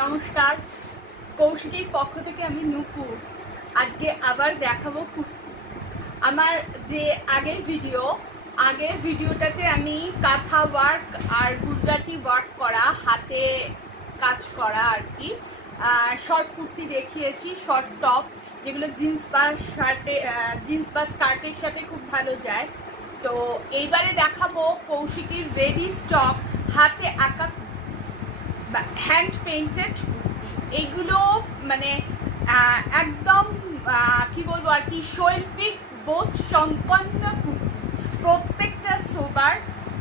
নমস্কার, কৌশিকীর পক্ষ থেকে আমি নুপুর। আজকে আবার দেখাবো কুর্তি। আমার যে আগের ভিডিওটাতে আমি কাঁথা ওয়ার্ক আর গুজরাটি ওয়ার্ক করা, হাতে কাজ করা আর কি শর্ট কুর্তি দেখিয়েছি, শর্ট টপ, যেগুলো জিন্স বা স্কার্টের সাথে খুব ভালো যায়। তো এইবারে দেখাবো কৌশিকীর রেডি স্টক হাতে আঁকা হ্যান্ড পেইন্টেড কুর্তি। এইগুলো মানে একদম কি বলবো আর কি, শৈল্পিক বোধ সম্পন্ন কুর্তি। প্রত্যেকটা সোবার,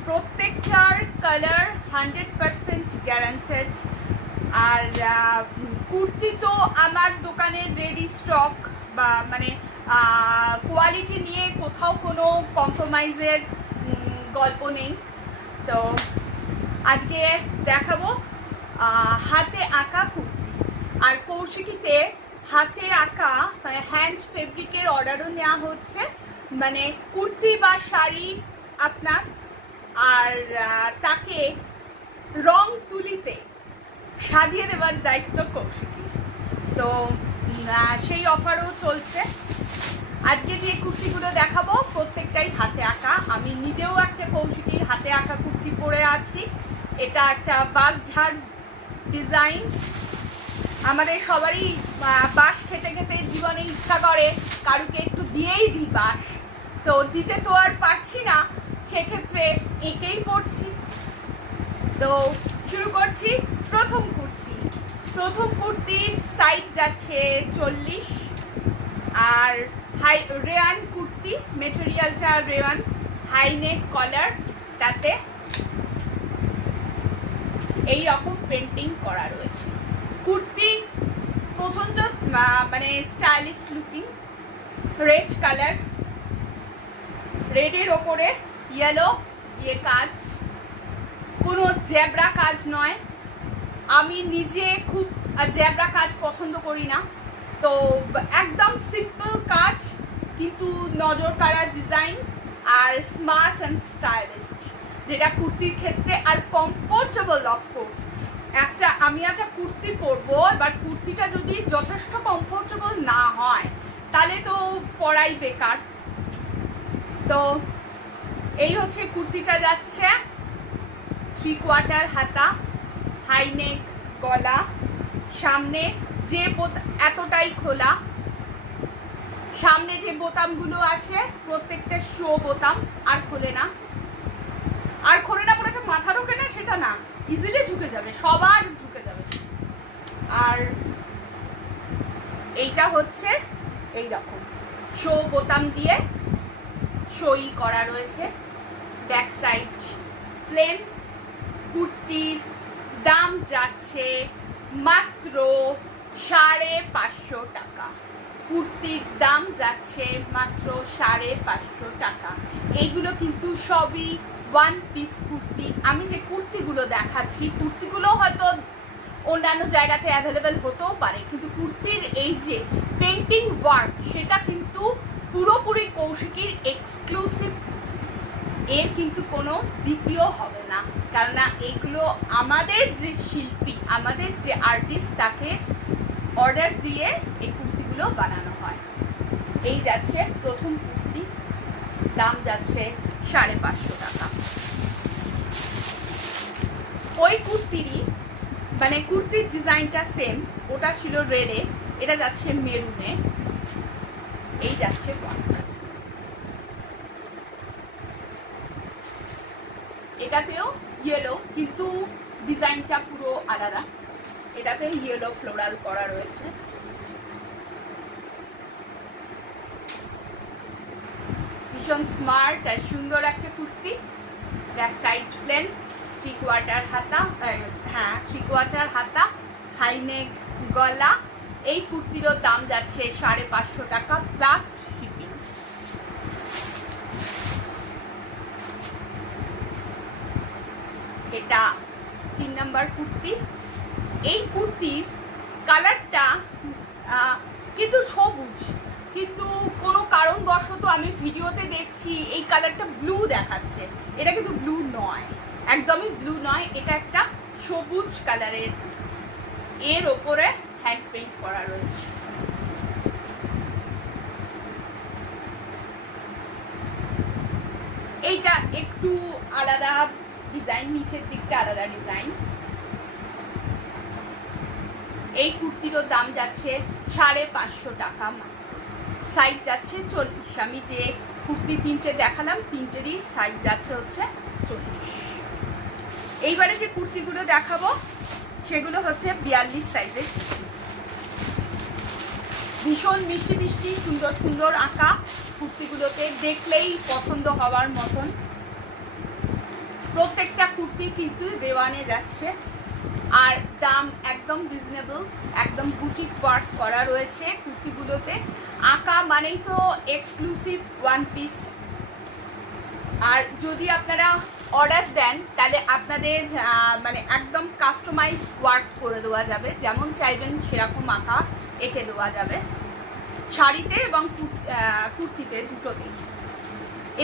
প্রত্যেকটার কালার 100% গ্যারান্টেড। আর কুর্তি তো আমার দোকানের রেডি স্টক, বা মানে কোয়ালিটি নিয়ে কোথাও কোনো কম্প্রোমাইজের গল্প নেই। তো আজকে দেখাবো হাতে আঁকা কুর্তি। আর কৌশিকীতে হাতে আঁকা হ্যান্ড ফেব্রিকের অর্ডারও নেওয়া হচ্ছে, মানে কুর্তি বা শাড়ি আপনার, আর তাকে রং তুলিতে সাজিয়ে দেওয়ার দায়িত্ব কৌশিকীর। তো সেই অফারও চলছে। আজকে যে কুর্তিগুলো দেখাবো প্রত্যেকটাই হাতে আঁকা। আমি নিজেও একটা কৌশিকীর হাতে আঁকা কুর্তি পরে আছি। এটা একটা বাঁশঝাড় ডিজাইন। আমাদের সবারই বাঁশ খেতে খেতে জীবনে ইচ্ছা করে কারুকে একটু দিয়েই দিই বাঁশ, তো দিতে তো আর পারছি না, সেক্ষেত্রে এঁকেই পড়ছি। তো শুরু করছি প্রথম কুর্তির সাইজ যাচ্ছে 40। আর রেয়ান কুর্তি, মেটেরিয়ালটা রেয়ান, হাই নেক কলার, তাতে এই রকম পেন্টিং করা রয়েছে। কুর্তি প্রচন্ড মানে স্টাইলিশ লুকিং, রেড কালার, রেডের ওপরে ইয়েলো দিয়ে কাজ, কোনো জ্যাবরা কাজ নয়। আমি নিজে খুব জ্যাবরা কাজ পছন্দ করি না, তো একদম সিম্পল কাজ, কিন্তু নজর কাড়া ডিজাইন আর স্মার্ট অ্যান্ড স্টাইলিশ, যেটা কুর্তির ক্ষেত্রে। আর কমফোর্টেবল, অফকোর্স। আমি একটা কুর্তি পরবো, এবার কুর্তিটা যদি যথেষ্ট কমফোর্টেবল না হয় তাহলে তো পরাই বেকার। তো এই হচ্ছে কুর্তিটা যাচ্ছে 3/4 হাতা, হাইনেক গলা, সামনে যে এতটাই খোলা, সামনে যে বোতামগুলো আছে প্রত্যেকটা শো বোতাম, আর খোলে না বলেছে মাথা ঢোকে না সেটা না, ইজিলি ঢুকে যাবে, সবার ঢুকে যাবে। আর এইটা হচ্ছে এই রকম শো বোতাম দিয়ে সই করা রয়েছে, ব্যাক সাইড প্লেন। কুর্তির দাম যাচ্ছে মাত্র 550 টাকা। কুর্তির দাম যাচ্ছে মাত্র 550 টাকা। এইগুলো কিন্তু সবই ওয়ান পিস কুর্তি। আমি যে কুর্তিগুলো দেখাচ্ছি, কুর্তিগুলো হয়তো অন্যান্য জায়গাতে অ্যাভেলেবেল হতেও পারে, কিন্তু কুর্তির এই যে পেন্টিং ওয়ার্ক, সেটা কিন্তু পুরোপুরি কৌশিকীর এক্সক্লুসিভ। এর কিন্তু কোনো দ্বিতীয় হবে না, কেননা এইগুলো আমাদের যে শিল্পী, আমাদের যে আর্টিস্ট, তাকে অর্ডার দিয়ে এই কুর্তিগুলো বানানো হয়। এই যাচ্ছে প্রথম কুর্তি, দাম যাচ্ছে 550 টাকা। ওই কুর্তিরই মানে কুর্তির ডিজাইনটা সেম, ওটা ছিল রেডে, এটা যাচ্ছে মেরুনে। এই যাচ্ছে এটাতেও ইয়েলো, কিন্তু ডিজাইনটা পুরো আলাদা। এটাতে ইয়েলো ফ্লোরাল করা রয়েছে। ভীষণ স্মার্ট আর সুন্দর একটা কুর্তি। ব্যাক সাইড প্লেন, 3/4 হাতা, 3/4 হাতা, হাইনেক গলা। এই কুর্তিরও দাম যাচ্ছে 550 টাকা প্লাস শিপিং। এটা 3 নাম্বার কুর্তি। এই কুর্তির কালারটা কিন্তু সবুজ, কিন্তু কোনো কারণবশত আমি ভিডিওতে দেখছি এই কালারটা ব্লু দেখাচ্ছে। এটা কিন্তু ব্লু নয়, একদমই ব্লু নয়, এটা একটা সবুজ কালারের এর ওপরে হ্যান্ড পেইন্ট করা রয়েছে। এইটা একটু আলাদা ডিজাইন, নিচের দিকটা আলাদা ডিজাইন। এই কুর্তিরও দাম যাচ্ছে 550 টাকা, সাইজ যাচ্ছে 40। আমি যে কুর্তি তিনটে দেখালাম তিনটেরই সাইজ যাচ্ছে হচ্ছে 40। এইবারে যে কুর্তিগুলো দেখাবো সেগুলো হচ্ছে 42 সাইজের। ভীষণ মিষ্টি মিষ্টি সুন্দর সুন্দর আঁকা কুর্তিগুলোতে, দেখলেই পছন্দ হওয়ার মতন। প্রত্যেকটা কুর্তি কিন্তু রেওয়ানে যাচ্ছে, আর দাম একদম রিজনেবল, একদম বুটিক ওয়ার্ক করা রয়েছে কুর্তিগুলোতে। আঁকা মানেই তো এক্সক্লুসিভ ওয়ান পিস। আর যদি আপনারা অর্ডার দেন তাহলে আপনাদের মানে একদম কাস্টমাইজ ওয়ার্ক করে দেওয়া যাবে, যেমন চাইবেন সেরকম আঁকা এঁকে দেওয়া যাবে, শাড়িতে এবং কুর্তিতে দুটোতেই।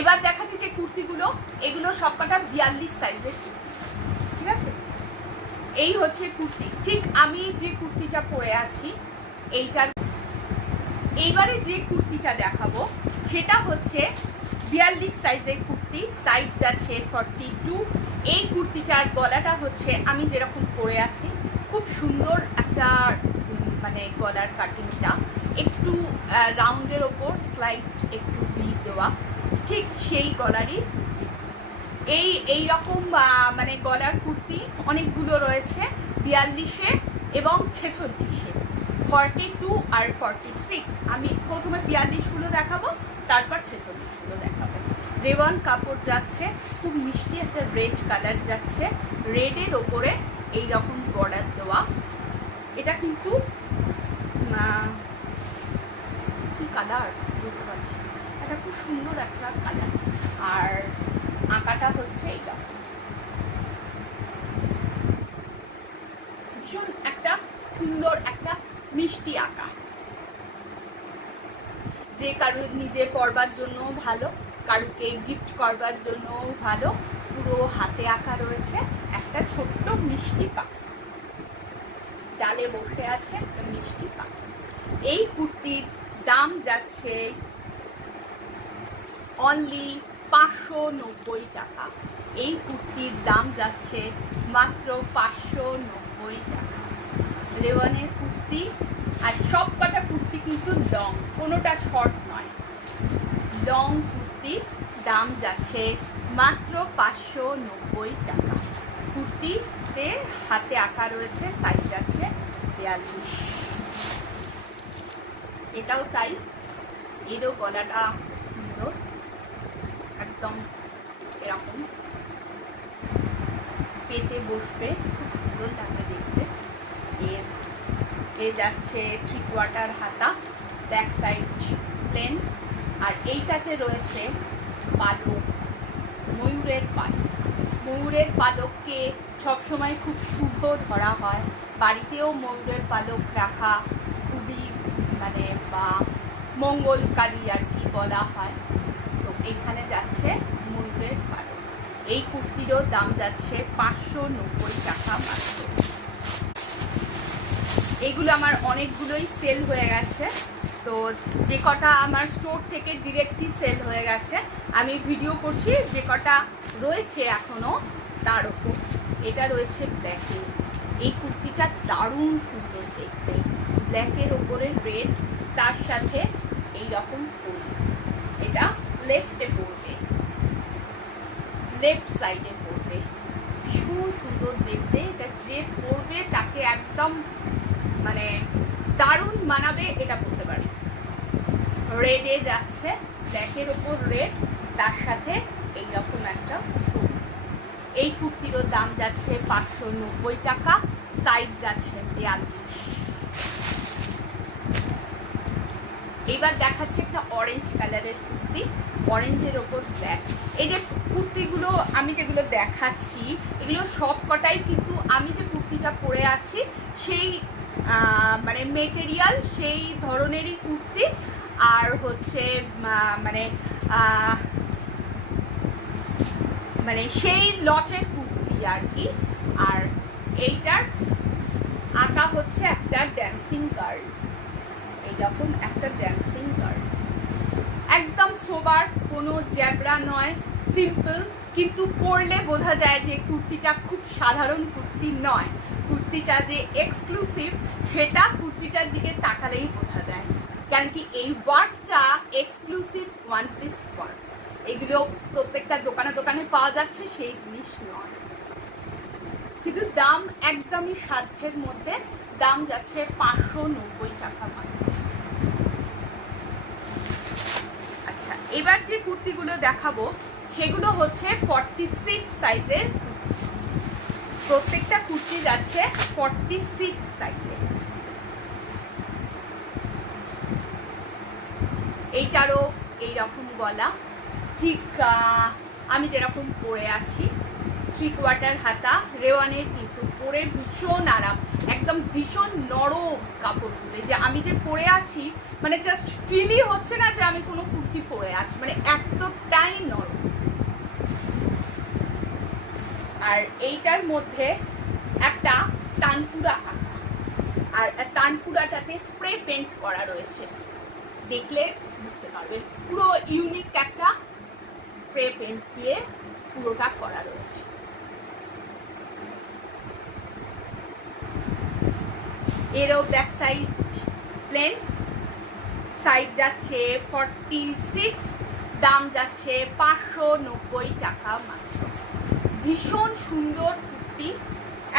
এবার দেখাচ্ছি যে কুর্তিগুলো, এগুলো সবকটা 42 সাইজের, ঠিক আছে। এই হচ্ছে কুর্তি, ঠিক আমি যে কুর্তিটা পরে আছি এইটার। এইবারে যে কুর্তিটা দেখাবো সেটা হচ্ছে 42 সাইজের কুর্তি, সাইজ যাচ্ছে 42। এই কুর্তিটার গলাটা হচ্ছে আমি যেরকম পরে আছি, খুব সুন্দর একটা মানে গলার কাটিংটা একটু রাউন্ডের ওপর স্লাইড একটু ভি দেওয়া, ঠিক সেই গলারই। এই রকম মানে গলার কুর্তি অনেকগুলো রয়েছে 42-এ এবং 46-এ, 42 আর 46। আমি প্রথমে 42গুলো দেখাবো, তারপর 46গুলো দেখাবো। রেওয়ান কাপড় যাচ্ছে, খুব মিষ্টি একটা রেড কালার যাচ্ছে, রেডের ওপরে এই রকম বর্ডার দেওয়া। এটা কিন্তু কি কালার বুঝতে পারছি, এটা খুব সুন্দর একটা কালার। আর আঁকাটা হচ্ছে এইটা, ভীষণ একটা সুন্দর একটা মিষ্টি আঁকা, যে কারুর নিজে পরবার জন্য ভালো, কারুকে গিফট করবার জন্য ভালো। পুরো হাতে আঁকা রয়েছে একটা ছোট্ট মিষ্টি পাখি, ডালে বসে আছে একটা মিষ্টি পাখি। এই কুর্তির দাম যাচ্ছে অনলি 590 টাকা। এই কুর্তির দাম যাচ্ছে মাত্র 590 টাকা। রেওয়ানের কুর্তি, আর সব কটা কুর্তি কিন্তু লং, কোনোটা শর্ট নয়, লং কুর্তি। দাম যাচ্ছে মাত্র 590 টাকা। কুর্তিতে হাতে আঁকা রয়েছে, সাইজ যাচ্ছে 42। এটাও তাই, এরও গলাটা সুন্দর, একদম এরকম পেতে বসবে, খুব সুন্দর লাগবে দেখতে। এ যাচ্ছে 3/4 হাতা, ব্যাক সাইড প্লেন। আর এইটাতে রয়েছে পালক, ময়ূরের পালক। ময়ূরের পালককে সবসময় খুব শুভ ধরা হয়, বাড়িতেও ময়ূরের পালক রাখা খুবই মানে বা মঙ্গলকারী আর কি বলা হয়। তো এখানে যাচ্ছে ময়ূরের পালক। এই কুর্তিরও দাম যাচ্ছে 590 টাকা মাত্র। এইগুলো আমার অনেকগুলোই সেল হয়ে গেছে, তো যে কটা আমার স্টোর থেকে ডিরেক্টলি সেল হয়ে গেছে আমি ভিডিও করছি, যে কটা রয়েছে এখনও তার ওপর। এটা রয়েছে ব্ল্যাকে, এই কুর্তিটা দারুণ সুন্দর দেখতে, ব্ল্যাকের ওপরে রেড, তার সাথে এই রকম ফুল। এটা লেফটে পড়বে, লেফট সাইডে পড়বে, ভীষণ সুন্দর দেখতে। এটা যে পরবে তাকে একদম মানে দারুণ মানাবে, এটা বলতে পারি। রেডে যাচ্ছে, ব্ল্যাকের ওপর রেড, তার সাথে এইরকম একটা ফুল। এই কুর্তিরও দাম যাচ্ছে 590 টাকা, সাইজ যাচ্ছে 42। এবার দেখাচ্ছে একটা অরেঞ্জ কালারের কুর্তি, অরেঞ্জের ওপর ব্ল্যাক। এই যে কুর্তিগুলো আমি যেগুলো দেখাচ্ছি এগুলো সব কটাই কিন্তু আমি যে কুর্তিটা পরে আছি সেই মানে মেটেরিয়াল সেই ধরনেরই কুর্তি, আর হচ্ছে মানে মানে সেই লটের কুর্তি আর কি। আর এইটার আঁকা হচ্ছে একটা ড্যান্সিং গার্ল, এইরকম একটা ড্যান্সিং গার্ল, একদম সোবার, কোনো জ্যাবরা নয়, সিম্পল, কিন্তু পরলে বোঝা যায় যে কুর্তিটা খুব সাধারণ কুর্তি নয়, কুর্তিটা যে এক্সক্লুসিভ সেটা কুর্তিটার দিকে তাকালেই বোঝা যায়। কারণ কি এই ওয়ার্কটা এক্সক্লুসিভ ওয়ান পিস ওয়ার্ক, এগুলো প্রত্যেকটা দোকানে দোকানে পাওয়া যাচ্ছে সেই জিনিস নয়, কিন্তু দাম একদমই সাধ্যের মধ্যে, দাম যাচ্ছে 590 টাকা মাত্র। আচ্ছা, এবার যে কুর্তিগুলো দেখাবো সেগুলো হচ্ছে 46 সাইজের, প্রত্যেকটা কুর্তি যাচ্ছে 46 সাইজে। এইটারও এইরকম গলা, ঠিক আমি যেরকম পরে আছি, 3/4 হাতা, রেওয়ানের, কিন্তু পরে ভীষণ আরাম, একদম ভীষণ নরম কাপড়গুলো, যে আমি যে পরে আছি মানে জাস্ট ফিলই হচ্ছে না যে আমি কোনো কুর্তি পরে আছি, মানে এতটাই নরম। আর এইটার মধ্যে একটা তানপুরা আঁকা, আর তানপুরাটাতে স্প্রে পেন্ট করা রয়েছে, দেখলে বুঝতে পারবেন পুরো ইউনিক একটা স্প্রে পেন্ট দিয়ে পুরোটা করা রয়েছে। এরও ব্যাক সাইড প্লেন, সাইজ যাচ্ছে 46, দাম যাচ্ছে 590 টাকা মাত্র। ভীষণ সুন্দর কুর্তি,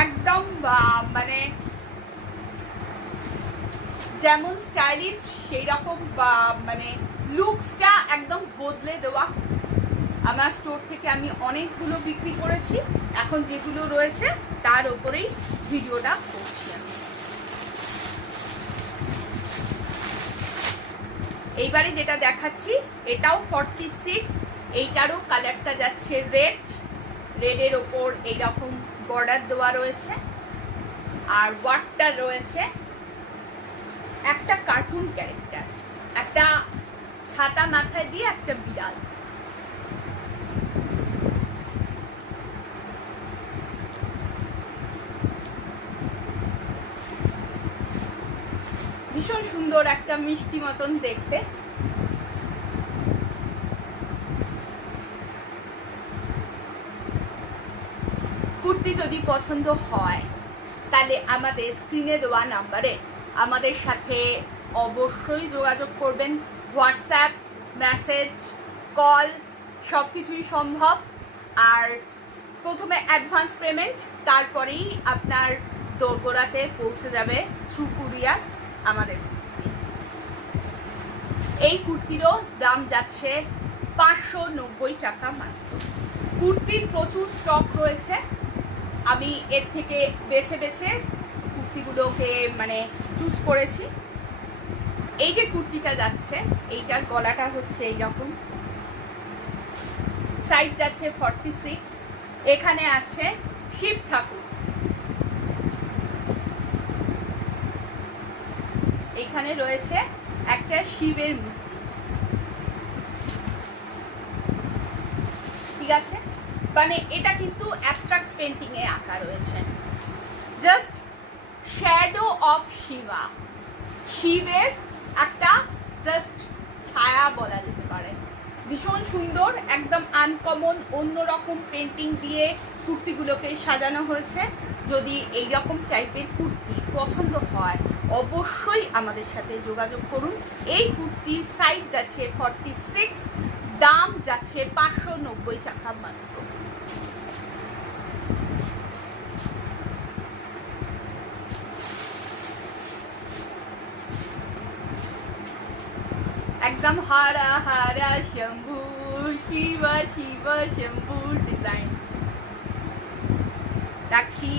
একদম মানে যেমন স্টাইলিশ সেই রকম মানে লুকসটা একদম বদলে দেওয়া। আমার স্টোর থেকে আমি অনেকগুলো বিক্রি করেছি, এখন যেগুলো রয়েছে তার উপরেই ভিডিওটা করছি আমি। এইবারে যেটা দেখাচ্ছি এটাও 46, এইটারও কালারটা যাচ্ছে রেড, রেডের ওপর এইরকম বর্ডার দেওয়া রয়েছে, আর ওয়ার্কটা রয়েছে একটা কার্টুন ক্যারেক্টার, একটা ছাতা মাথায় দিয়ে একটা বিড়াল। ভীষণ সুন্দর, একটা মিষ্টি মতন দেখতে। কুর্তি যদি পছন্দ হয় তাহলে আমাদের স্ক্রিনে দেওয়া নাম্বারে আমাদের সাথে অবশ্যই যোগাযোগ করবেন। হোয়াটসঅ্যাপ, মেসেজ, কল সব কিছুই সম্ভব। আর প্রথমে অ্যাডভান্স পেমেন্ট, তারপরেই আপনার দোরগোড়াতে পৌঁছে যাবে থ্রু কুরিয়ার আমাদের। এই কুর্তিরও দাম যাচ্ছে 590 টাকা মাত্র। কুর্তির প্রচুর স্টক রয়েছে, আমি এর থেকে বেছে বেছে কুর্তিগুলোকে মানে চুজ করেছি। এই যে কুর্তিটা যাচ্ছে, এইটার গলাটা হচ্ছে এইরকম, সাইজ যাচ্ছে 46, এখানে আছে শিব ঠাকুর, এখানে রয়েছে একটা শিবের মূর্তি, ঠিক আছে? মানে এটা কিন্তু অ্যাবস্ট্রাক্ট পেন্টিং এ আঁকা রয়েছে, জাস্ট শ্যাডো অফ শিবা, শিবের একটা জাস্ট ছায়া বলা যেতে পারে। ভীষণ সুন্দর, একদম আনকমন অন্যরকম পেন্টিং দিয়ে কুর্তিগুলোকে সাজানো হয়েছে। যদি এইরকম টাইপের কুর্তি পছন্দ হয় অবশ্যই আমাদের সাথে যোগাযোগ করুন। এই কুর্তির সাইজ যাচ্ছে 46, দাম যাচ্ছে 590 টাকা মাত্র। একদম হারা হারা শম্ভু শিব শিব শম্ভু ডিজাইন রাখছি।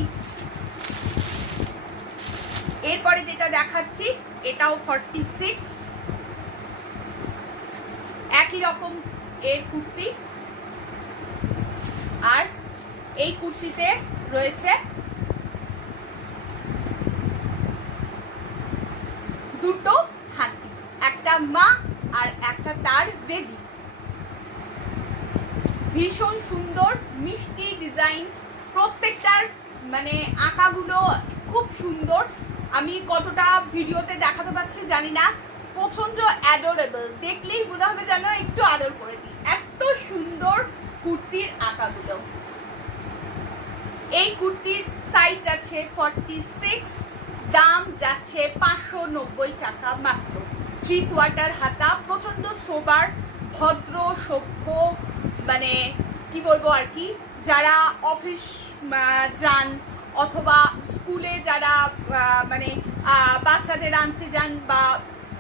এরপরে যেটা দেখাচ্ছি এটাও 46, একই রকম এর কুর্তি, আর এই কুর্তিতে রয়েছে দুটো হাতি, একটা মা আর একটা তার বেবি। ভীষণ সুন্দর মিষ্টি ডিজাইন, প্রত্যেকটার মানে আঁকাগুলো খুব সুন্দর। আমি কতটা ভিডিওতে দেখাতে পারছি জানি না, প্রচন্ড অ্যাডোরেবল, দেখলেই মনে হবে যেন একটু আদর করে দিই, এত সুন্দর কুর্তির আঁকাগুলো। এই কুর্তির সাইজ আছে 46, দাম যাচ্ছে 590 টাকা মাত্র। 3/4 হাতা, প্রচন্ড সোবার, ভদ্র সভ্য, মানে কি বলবো আর কি, যারা অফিস যান অথবা স্কুলে যারা মানে বাচ্চাদের আনতে যান বা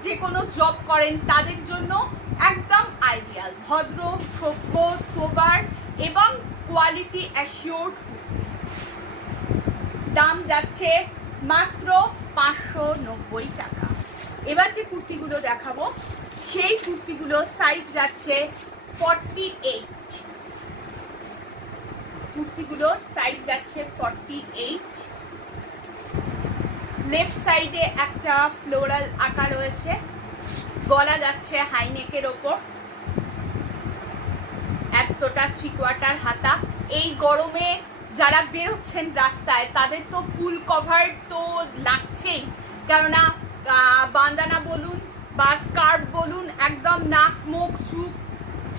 যে কোনো জব করেন তাদের জন্য একদম আইডিয়াল। ভদ্র সভ্য সোবার এবং কোয়ালিটি অ্যাসিওর্ড। দাম যাচ্ছে মাত্র 590 টাকা। এবার যে কুর্তিগুলো দেখাবো সেই কুর্তিগুলো সাইজ যাচ্ছে 48। কুর্তিগুলো সাইজ যাচ্ছে 48। লেফট সাইডে একটা ফ্লোরাল আঁকা রয়েছে, গলা যাচ্ছে হাইনেকের ওপর, এতটা 3/4 হাতা। এই গরমে যারা বেরোচ্ছেন রাস্তায় তাদের তো ফুল কভার তো লাগছেই, কেননা বান্দানা বলুন বা স্কার্ফ বলুন, একদম নাক মুখ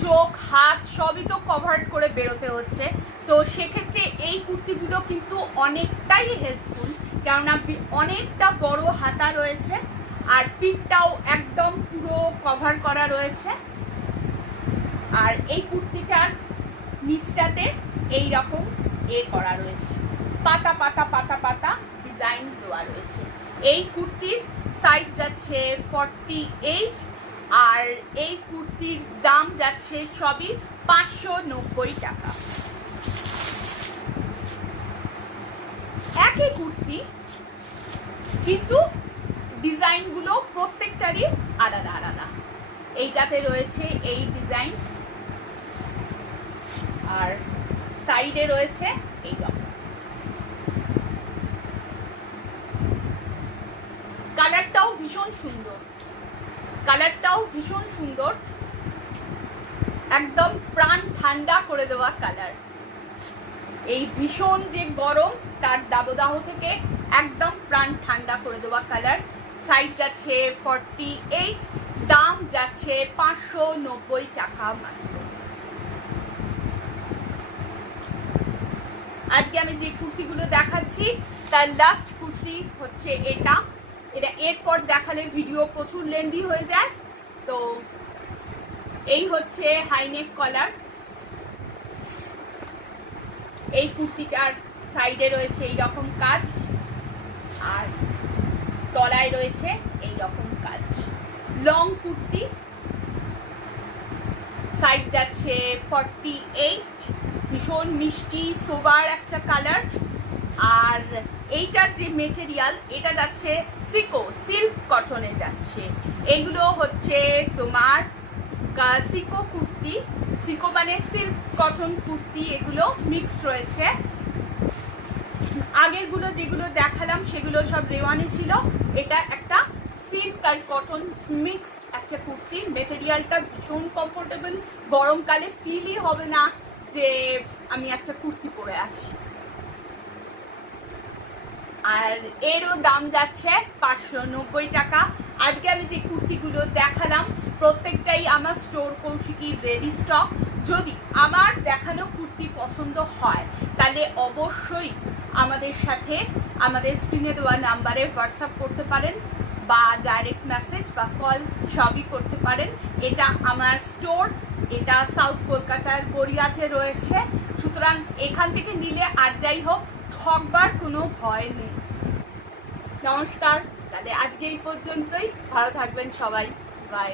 চোখ হাত সবই তো কভার করে বেরোতে হচ্ছে। তো সেক্ষেত্রে এই কুর্তিগুলো কিন্তু অনেকটাই হেল্পফুল, কেননা অনেকটা বড় হাতা রয়েছে আর পিঠটাও একদম পুরো কভার করা রয়েছে। আর এই কুর্তিটার নিচটাতে এই রকম করা রয়েছে, পাতা পাতা পাতা পাতা ডিজাইন দেওয়া রয়েছে। এই কুর্তির সাইজ যাচ্ছে 48 আর এই কুর্তির দাম যাচ্ছে সবই 590 টাকা। একই কুর্তি কিন্তু ডিজাইনগুলো প্রত্যেকটারই আলাদা আলাদা। এইটাতে রয়েছে এই ডিজাইন আর সাইডে রয়েছে এই রকম। কালারটাও ভীষণ সুন্দর, কালারটাও ভীষণ সুন্দর, একদম প্রাণ ঠান্ডা করে দেওয়া কালার। এই ভীষণ যে গরম তার দাবদাহ থেকে একদম প্রাণ ঠান্ডা করে দেওয়া কালার। সাইজ যাচ্ছে 48, দাম যাচ্ছে 590 টাকা মাত্র। আজকে আমি যে কুর্তিগুলো দেখাচ্ছি তার লাস্ট কুর্তি হচ্ছে এটা। এরপর দেখালে ভিডিও প্রচুর লেন্দি হয়ে যায়। তো এই হচ্ছে হাইনেক কলার। এই কুর্তিটার সাইডে রয়েছে এই রকম কাজ আর তলায় রয়েছে এই রকম কাজ। লং কুর্তি, সাইজ যাচ্ছে 48, ভীষণ মিষ্টি সোবার একটা কালার। আর এইটার যে মেটেরিয়াল এটা যাচ্ছে সিল্ক কটনে যাচ্ছে। এগুলো হচ্ছে তোমার সিকো কুর্তি, সিকো মানে সিল্ক কটন কুর্তি, এগুলো মিক্স রয়েছে। আগেরগুলো যেগুলো দেখালাম সেগুলো সব রেওয়ানি ছিল, এটা একটা সিল্ক আর কটন মিক্সড একটা কুর্তি। মেটেরিয়ালটা ভীষণ কমফোর্টেবল, গরমকালে ফিলই হবে না যে আমি একটা কুর্তি পরে আছি। আর এরও দাম যাচ্ছে 590 টাকা। আজকে আমি যে কুর্তিগুলো দেখালাম প্রত্যেকটাই আমার স্টোর কৌশিকীর রেডি স্টক। যদি আমার দেখানো কুর্তি পছন্দ হয় তাহলে অবশ্যই আমাদের সাথে আমাদের স্ক্রিনে দেওয়া নাম্বারে হোয়াটসঅ্যাপ করতে পারেন বা ডাইরেক্ট মেসেজ বা কল সবই করতে পারেন। এটা আমার স্টোর, এটা সাউথ কলকাতার গড়িয়াতে রয়েছে। সুতরাং এখান থেকে নিলে আর যাই হোক ঠকবার কোনো ভয় নেই। নমস্কার, তাহলে আজকে এই পর্যন্তই। ভালো থাকবেন সবাই, বাই।